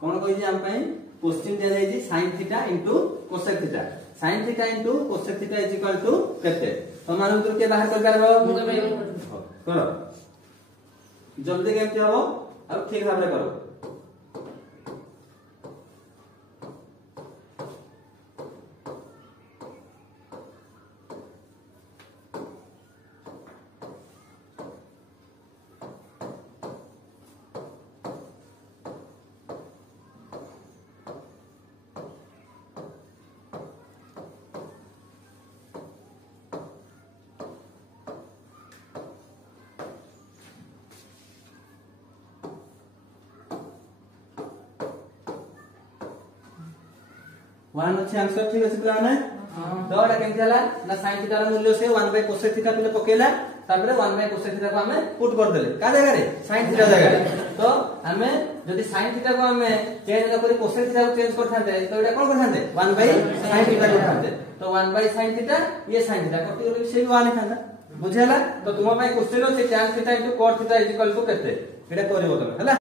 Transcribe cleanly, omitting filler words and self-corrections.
कोन कहि जे हम पई क्वेश्चन दिया जाई sin theta into cosec theta sin theta into cosec theta is equal to केते तो मानु तो के बाहर कर करबो करो जल्दी केमती हबो अब ठीक भाबरे करो वन अच्छे आंसर ठीक अछि प्लान है तो एटा केमति हला ना sin थीटा रो मूल्य से 1 cosec थीटा तले पकेला तापरे 1 cosec थीटा को हमें पुट कर देले का जगह रे sin थीटा जगह रे तो हमें जदी sin थीटा को हमें चेंज न करी cosec थीटा को चेंज करथाते तो एटा कोन करथाते 1 sin थीटा करथाते तो 1 sin थीटा ये sin थीटा कटी गले से 1 थांदा बुझेला तो तुम भाई क्वेश्चन अछि tan थीटा * cot थीटा = केते एटा करबो तमे हला।